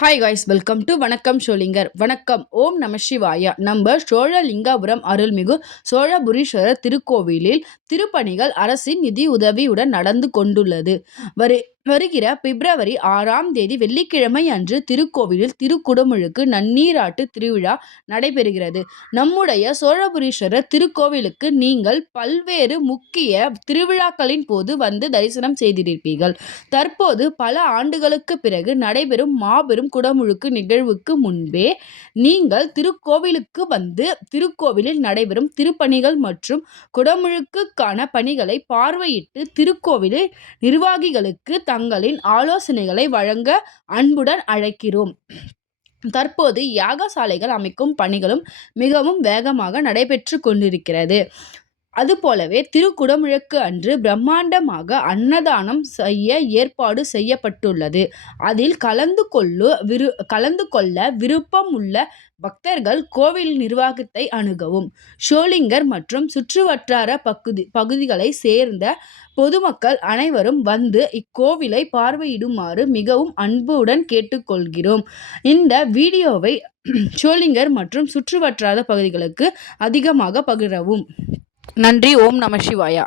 Hi guys, welcome to வணக்கம் ஷோலிங்கர். வணக்கம். ஓம் நம சிவாயா. நம்ம சோழலிங்காபுரம் அருள்மிகு சோழபுரீஸ்வரர் திருக்கோவிலில் திருப்பணிகள் அரசின் நிதி உதவியுடன் நடந்து கொண்டுள்ளது. வருகிற பிப்ரவரி 6ஆம் தேதி வெள்ளிக்கிழமை அன்று திருக்கோவிலில் திருக்குடமுழுக்கு நன்னீராட்டு திருவிழா நடைபெறுகிறது. நம்முடைய சோழபுரீஸ்வரர் திருக்கோவிலுக்கு நீங்கள் பல்வேறு முக்கிய திருவிழாக்களின் போது வந்து தரிசனம் செய்திருப்பீர்கள். தற்போது பல ஆண்டுகளுக்கு பிறகு நடைபெறும் மாபெரும் குடமுழுக்கு நிகழ்வுக்கு முன்பே நீங்கள் திருக்கோவிலுக்கு வந்து திருக்கோவிலில் நடைபெறும் திருப்பணிகள் மற்றும் குடமுழுக்குக்கான பணிகளை பார்வையிட்டு திருக்கோவிலில் நிர்வாகிகளுக்கு தங்களின் ஆலோசனைகளை வழங்க அன்புடன் அழைக்கிறோம். தற்போது யாகசாலைகள் அமைக்கும் பணிகளும் மிகவும் வேகமாக நடைபெற்று கொண்டிருக்கிறது. அதுபோலவே திருக்குடமுழுக்கு அன்று பிரம்மாண்டமாக அன்னதானம் செய்ய ஏற்பாடு செய்யப்பட்டுள்ளது. அதில் கலந்து கொள்ள விருப்பம் உள்ள பக்தர்கள் கோவில் நிர்வாகத்தை அணுகவும். ஷோலிங்கர் மற்றும் சுற்றுவட்டார பகுதிகளை சேர்ந்த பொதுமக்கள் அனைவரும் வந்து இக்கோவிலை பார்வையிடுமாறு மிகவும் அன்புடன் கேட்டுக்கொள்கிறோம். இந்த வீடியோவை ஷோலிங்கர் மற்றும் சுற்றுவட்டார பகுதிகளுக்கு அதிகமாக பகிரவும். நன்றி. ஓம் நம சிவாயா.